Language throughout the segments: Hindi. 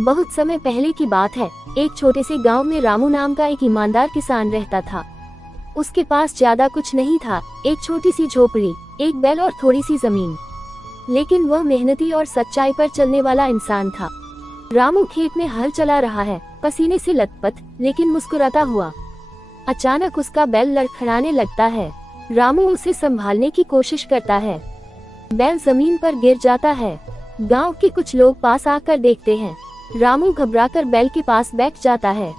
बहुत समय पहले की बात है। एक छोटे से गांव में रामू नाम का एक ईमानदार किसान रहता था। उसके पास ज्यादा कुछ नहीं था, एक छोटी सी झोपड़ी, एक बैल और थोड़ी सी जमीन। लेकिन वह मेहनती और सच्चाई पर चलने वाला इंसान था। रामू खेत में हल चला रहा है, पसीने से लथपथ, लेकिन मुस्कुराता हुआ। अचानक उसका बैल लड़खड़ाने लगता है। रामू उसे संभालने की कोशिश करता है। बैल जमीन पर गिर जाता है। गांव के कुछ लोग पास आकर देखते हैं। रामू घबराकर बैल के पास बैठ जाता है।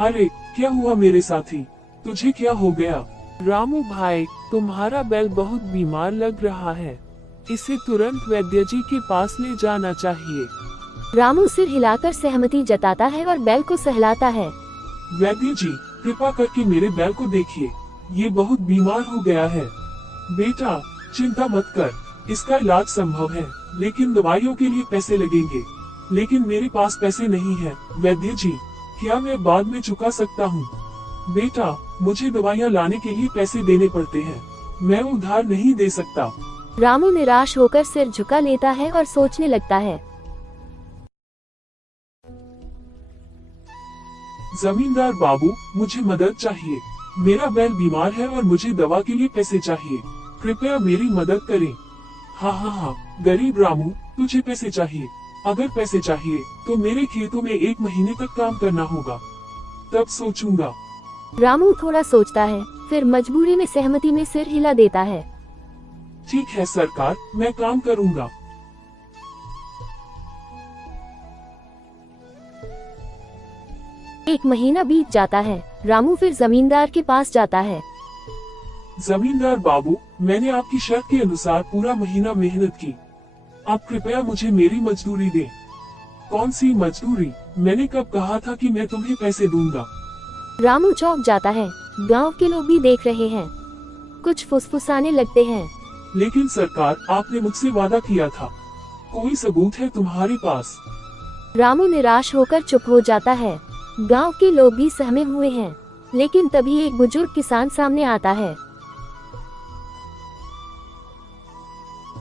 अरे क्या हुआ मेरे साथी, तुझे क्या हो गया? रामू भाई, तुम्हारा बैल बहुत बीमार लग रहा है, इसे तुरंत वैद्य जी के पास ले जाना चाहिए। रामू सिर हिलाकर सहमति जताता है और बैल को सहलाता है। वैद्य जी, कृपा करके मेरे बैल को देखिए, ये बहुत बीमार हो गया है। बेटा चिंता मत कर, इसका इलाज संभव है, लेकिन दवाइयों के लिए पैसे लगेंगे। लेकिन मेरे पास पैसे नहीं है वैद्य जी, क्या मैं बाद में चुका सकता हूँ? बेटा मुझे दवाइयाँ लाने के लिए पैसे देने पड़ते हैं, मैं उधार नहीं दे सकता। रामू निराश होकर सिर झुका लेता है और सोचने लगता है। जमींदार बाबू, मुझे मदद चाहिए, मेरा बैल बीमार है और मुझे दवा के लिए पैसे चाहिए, कृपया मेरी मदद करें। हाँ, गरीब रामू, तुझे पैसे चाहिए? अगर पैसे चाहिए तो मेरे खेतों में 1 महीने तक काम करना होगा, तब सोचूंगा। रामू थोड़ा सोचता है, फिर मजबूरी में सहमति में सिर हिला देता है। ठीक है सरकार, मैं काम करूंगा। एक महीना बीत जाता है। रामू फिर जमींदार के पास जाता है। जमींदार बाबू, मैंने आपकी शर्त के अनुसार पूरा महीना मेहनत की, आप कृपया मुझे मेरी मजदूरी दें। कौन सी मजदूरी? मैंने कब कहा था कि मैं तुम्हें पैसे दूंगा? रामू चौंक जाता है। गांव के लोग भी देख रहे हैं, कुछ फुसफुसाने लगते हैं। लेकिन सरकार, आपने मुझसे वादा किया था, कोई सबूत है तुम्हारे पास? रामू निराश होकर चुप हो जाता है। गांव के लोग भी सहमे हुए हैं, लेकिन तभी एक बुजुर्ग किसान सामने आता है।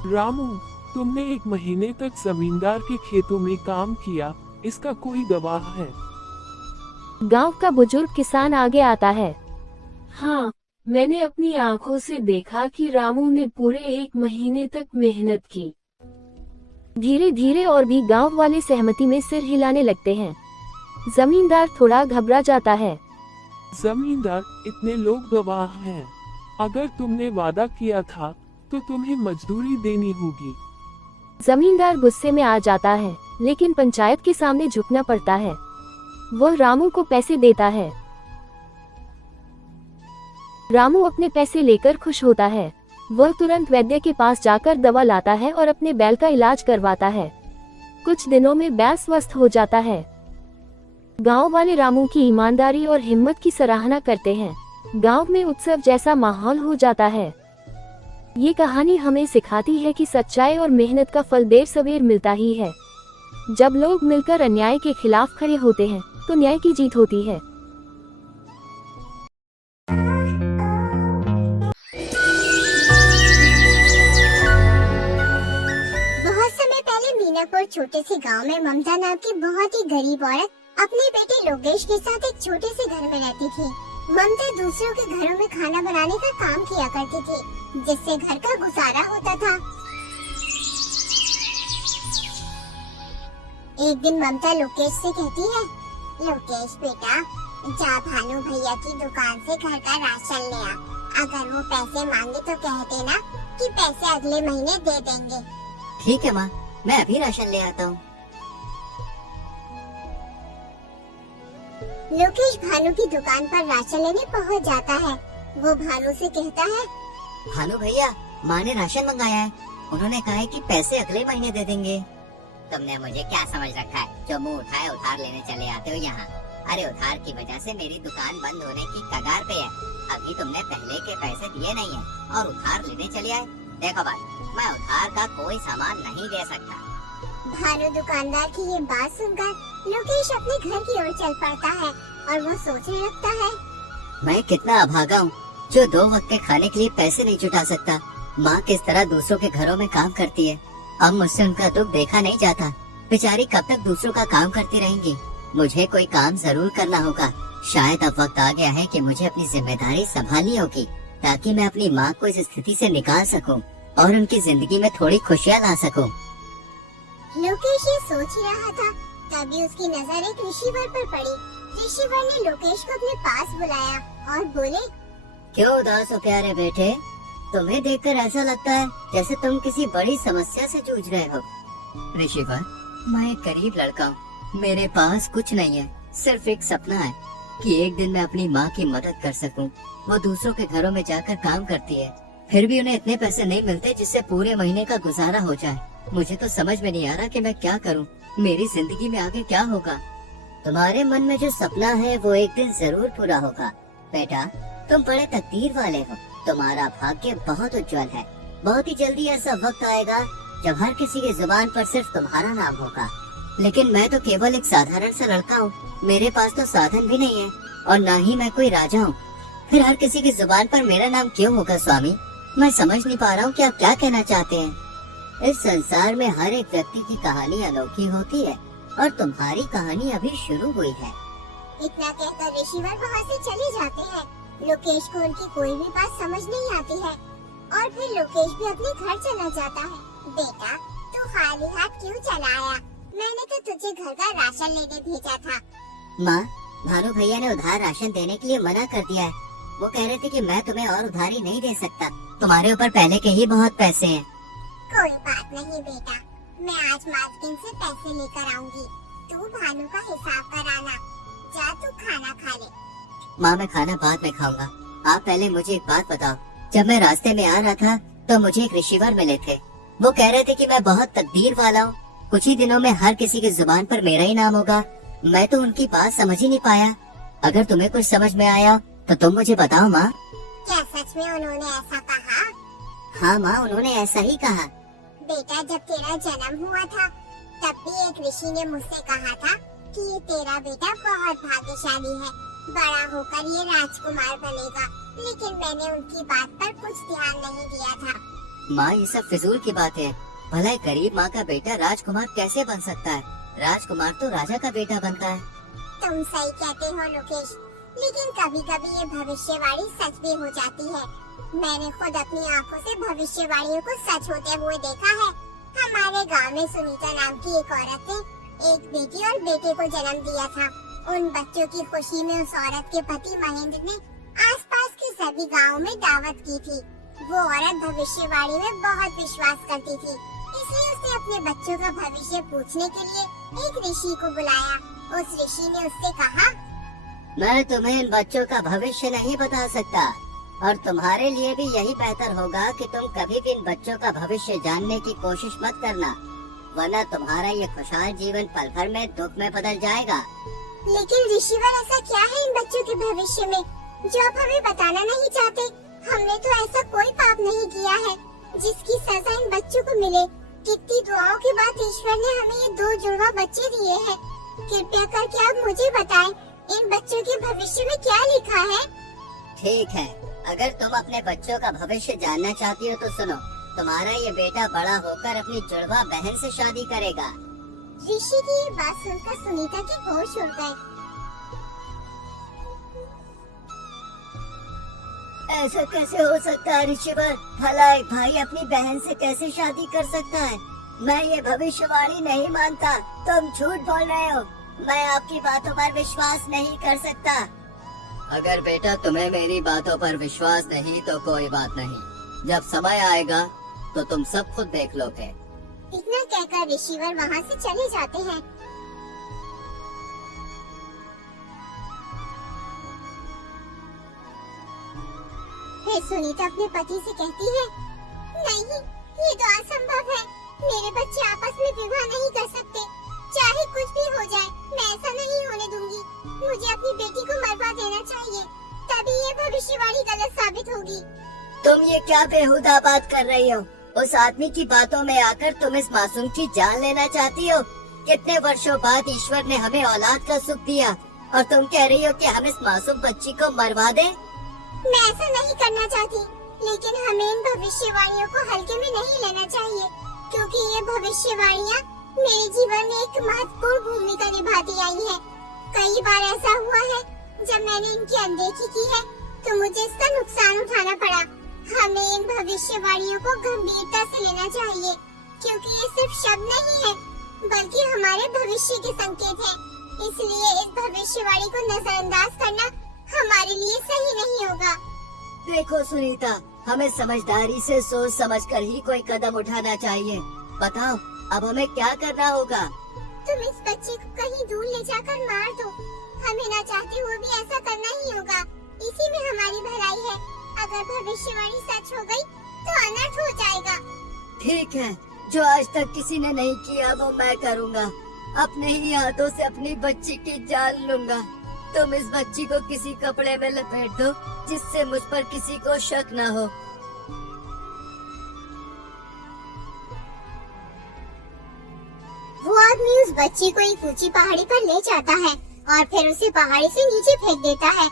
रामू, तुमने 1 महीने तक जमींदार के खेतों में काम किया, इसका कोई गवाह है? गांव का बुजुर्ग किसान आगे आता है। हाँ, मैंने अपनी आंखों से देखा कि रामू ने पूरे 1 महीने तक मेहनत की। धीरे धीरे और भी गांव वाले सहमति में सिर हिलाने लगते हैं। जमींदार थोड़ा घबरा जाता है। जमींदार, इतने लोग गवाह हैं, अगर तुमने वादा किया था तो तुम्हें मजदूरी देनी होगी। जमींदार गुस्से में आ जाता है, लेकिन पंचायत के सामने झुकना पड़ता है। वह रामू को पैसे देता है। रामू अपने पैसे लेकर खुश होता है। वह तुरंत वैद्य के पास जाकर दवा लाता है और अपने बैल का इलाज करवाता है। कुछ दिनों में बैल स्वस्थ हो जाता है। गांव वाले रामू की ईमानदारी और हिम्मत की सराहना करते हैं। गांव में उत्सव जैसा माहौल हो जाता है। ये कहानी हमें सिखाती है कि सच्चाई और मेहनत का फल देर सवेर मिलता ही है। जब लोग मिलकर अन्याय के खिलाफ खड़े होते हैं तो न्याय की जीत होती है। बहुत समय पहले मीनापुर छोटे से गांव में ममता नाम की बहुत ही गरीब औरत अपने बेटे लोकेश के साथ एक छोटे से घर में रहती थी। ममता दूसरों के घरों में खाना बनाने का काम किया करती थी, जिससे घर का गुजारा होता था। एक दिन ममता लोकेश से कहती है, लोकेश बेटा, जा भानु भैया की दुकान से घर का राशन ले आ। अगर वो पैसे मांगे तो कह देना कि पैसे अगले महीने दे देंगे। ठीक है माँ, मैं अभी राशन ले आता हूँ। लोकेश भानु की दुकान पर राशन लेने पहुँच जाता है। वो भानु से कहता है, भानु भैया, माँ ने राशन मंगाया है, उन्होंने कहा है कि पैसे अगले महीने दे देंगे। तुमने मुझे क्या समझ रखा है, जो मुंह उठाए उधार लेने चले आते हो यहाँ? अरे उधार की वजह से मेरी दुकान बंद होने की कगार पे है। अभी तुमने पहले के पैसे दिए नहीं है और उधार लेने चले आए। देखो भाई, मैं उधार का कोई सामान नहीं दे सकता। भानु दुकानदार की ये बात सुनकर लोकेश अपने घर की ओर चल पड़ता है और वो सोचने लगता है, मैं कितना अभागा हूँ जो 2 वक्त के खाने के लिए पैसे नहीं जुटा सकता। माँ किस तरह दूसरों के घरों में काम करती है, अब मुझसे उनका दुख देखा नहीं जाता। बेचारी कब तक दूसरों का काम करती रहेंगी। मुझे कोई काम जरूर करना होगा। शायद अब वक्त आ गया है कि मुझे अपनी जिम्मेदारी संभालनी होगी, ताकि मैं अपनी माँ को इस स्थिति से निकाल सकूं और उनकी जिंदगी में थोड़ी खुशियाँ ला सकूं। लोकेश ये सोच ही रहा था, तभी उसकी नजर एक ऋषिवर पर पड़ी। ऋषिवर ने लोकेश को अपने पास बुलाया और बोले, क्यों उदास हो प्यारे बेटे? तुम्हें देखकर ऐसा लगता है जैसे तुम किसी बड़ी समस्या से जूझ रहे हो। ऋषिवर, मैं एक गरीब लड़का हूँ। मेरे पास कुछ नहीं है, सिर्फ एक सपना है कि एक दिन मैं अपनी माँ की मदद कर सकूं। वो दूसरों के घरों में जाकर काम करती है, फिर भी उन्हें इतने पैसे नहीं मिलते जिससे पूरे महीने का गुजारा हो जाए। मुझे तो समझ में नहीं आ रहा कि मैं क्या करूं। मेरी जिंदगी में आगे क्या होगा? तुम्हारे मन में जो सपना है वो एक दिन जरूर पूरा होगा बेटा। तुम बड़े तकदीर वाले हो। तुम्हारा भाग्य बहुत उज्जवल है। बहुत ही जल्दी ऐसा वक्त आएगा जब हर किसी की जुबान पर सिर्फ तुम्हारा नाम होगा। लेकिन मैं तो केवल एक साधारण सा लड़का हूँ। मेरे पास तो साधन भी नहीं है और न ही मैं कोई राजा हूँ। फिर हर किसी की जुबान पर मेरा नाम क्यों होगा स्वामी? मैं समझ नहीं पा रहा हूँ कि आप क्या कहना चाहते हैं। इस संसार में हर एक व्यक्ति की कहानी अनोखी होती है और तुम्हारी कहानी अभी शुरू हुई है। इतना कहकर ऋषिवर वहाँ से चले जाते हैं। लोकेश को उनकी कोई भी बात समझ नहीं आती है और फिर लोकेश भी अपने घर चला जाता है। बेटा, तू खाली हाथ क्यों चला आया? मैंने तो तुझे घर का राशन लेने भेजा था। माँ, भानु भैया ने उधार राशन देने के लिए मना कर दिया है। वो कह रहे थे कि मैं तुम्हें और उधारी नहीं दे सकता। तुम्हारे ऊपर पहले के ही बहुत पैसे हैं। कोई बात नहीं बेटा, मैं आज मालकिन से पैसे लेकर आऊंगी। तू भानु का हिसाब कराना। जा तू खाना खा ले। माँ, मैं खाना बाद में खाऊंगा। आप पहले मुझे एक बात बताओ। जब मैं रास्ते में आ रहा था तो मुझे एक ऋषिवर मिले थे। वो कह रहे थे कि मैं बहुत तकदीर वाला हूँ, कुछ ही दिनों में हर किसी की जुबान पर मेरा ही नाम होगा। मैं तो उनकी बात समझ ही नहीं पाया। अगर तुम्हें कुछ समझ में आया तो तुम मुझे बताओ माँ। क्या सच में उन्होंने ऐसा कहा? हाँ माँ, उन्होंने ऐसा ही कहा। बेटा, जब तेरा जन्म हुआ था तब भी एक ऋषि ने मुझसे कहा था कि ये तेरा बेटा बहुत भाग्यशाली है, बड़ा होकर ये राजकुमार बनेगा। लेकिन मैंने उनकी बात पर कुछ ध्यान नहीं दिया था। माँ, ये सब फिजूल की बात है। भला एक गरीब माँ का बेटा राजकुमार कैसे बन सकता है? राजकुमार तो राजा का बेटा बनता है। तुम सही कहते हो लोकेश, लेकिन कभी कभी ये भविष्यवाणी सच भी हो जाती है। मैंने खुद अपनी आंखों से भविष्यवाणियों को सच होते हुए देखा है। हमारे गांव में सुनीता नाम की एक औरत ने एक बेटी और बेटे को जन्म दिया था। उन बच्चों की खुशी में उस औरत के पति महेंद्र ने आसपास के सभी गांवों में दावत की थी। वो औरत भविष्यवाणी में बहुत विश्वास करती थी, इसलिए उसने अपने बच्चों का भविष्य पूछने के लिए एक ऋषि को बुलाया। उस ऋषि ने उससे कहा, मैं तुम्हें इन बच्चों का भविष्य नहीं बता सकता और तुम्हारे लिए भी यही बेहतर होगा कि तुम कभी भी इन बच्चों का भविष्य जानने की कोशिश मत करना, वरना तुम्हारा ये खुशहाल जीवन पल भर में दुख में बदल जाएगा। लेकिन ऋषिवर, ऐसा क्या है इन बच्चों के भविष्य में जो आप हमें बताना नहीं चाहते? हमने तो ऐसा कोई पाप नहीं किया है जिसकी सजा इन बच्चों को मिले। कितनी दुआओं के बाद ईश्वर ने हमें ये 2 जुड़वा बच्चे दिए हैं। कृपया करके आप मुझे बताएं, इन बच्चों के भविष्य में क्या लिखा है? ठीक है, अगर तुम अपने बच्चों का भविष्य जानना चाहती हो तो सुनो। तुम्हारा ये बेटा बड़ा होकर अपनी जुड़वा बहन से शादी करेगा। ऋषि की ये बात सुनकर सुनीता के होश उड़ गए। ऐसा कैसे हो सकता है ऋषिवर? भला एक भाई अपनी बहन से कैसे शादी कर सकता है? मैं ये भविष्यवाणी नहीं मानता। तुम झूठ बोल रहे हो। मैं आपकी बातों पर विश्वास नहीं कर सकता। अगर बेटा तुम्हें मेरी बातों पर विश्वास नहीं तो कोई बात नहीं। जब समय आएगा तो तुम सब खुद देख लोगे। इतना कहकर ऋषिवर वहाँ से चले जाते हैं। फिर सुनीता अपने पति से कहती है, नहीं, ये तो असंभव है। मेरे बच्चे आपस में विवाह नहीं कर सकते। चाहे कुछ भी हो जाए, मैं ऐसा नहीं होने दूंगी। मुझे अपनी बेटी को मरवा देना चाहिए, तभी ये भविष्यवाणी गलत साबित होगी। तुम ये क्या बेहुदा बात कर रही हो? उस आदमी की बातों में आकर तुम इस मासूम की जान लेना चाहती हो? कितने वर्षों बाद ईश्वर ने हमें औलाद का सुख दिया और तुम कह रही हो कि हम इस मासूम बच्ची को मरवा दें? मैं ऐसा नहीं करना चाहती, लेकिन हमें इन भविष्यवाणियों को हल्के में नहीं लेना चाहिए, क्योंकि ये भविष्यवाणियाँ मेरे जीवन में एक महत्वपूर्ण भूमिका निभाती आई है। कई बार ऐसा हुआ है जब मैंने इनकी अनदेखी की है तो मुझे इसका नुकसान उठाना पड़ा। हमें इन भविष्यवाणियों को गंभीरता से लेना चाहिए, क्योंकि ये सिर्फ शब्द नहीं है बल्कि हमारे भविष्य के संकेत हैं। इसलिए इस भविष्यवाणी को नजरअंदाज करना हमारे लिए सही नहीं होगा। देखो सुनीता, हमें समझदारी से सोच समझकर ही कोई कदम उठाना चाहिए। बताओ अब हमें क्या करना होगा? तुम इस बच्चे को कहीं दूर ले जाकर मार दो। हमें ना चाहते हुए भी ऐसा करना ही होगा। इसी में हमारी भलाई है। अगर भविष्यवाणी सच हो गई तो अनर्थ हो जाएगा। ठीक है, जो आज तक किसी ने नहीं किया वो मैं करूँगा। अपने ही हाथों से अपनी बच्ची की जान लूंगा। तुम इस बच्ची को किसी कपड़े में लपेट दो जिससे मुझ पर किसी को शक न हो। वो आदमी उस बच्ची को एक ऊंची पहाड़ी पर ले जाता है और फिर उसे पहाड़ी से नीचे फेंक देता है।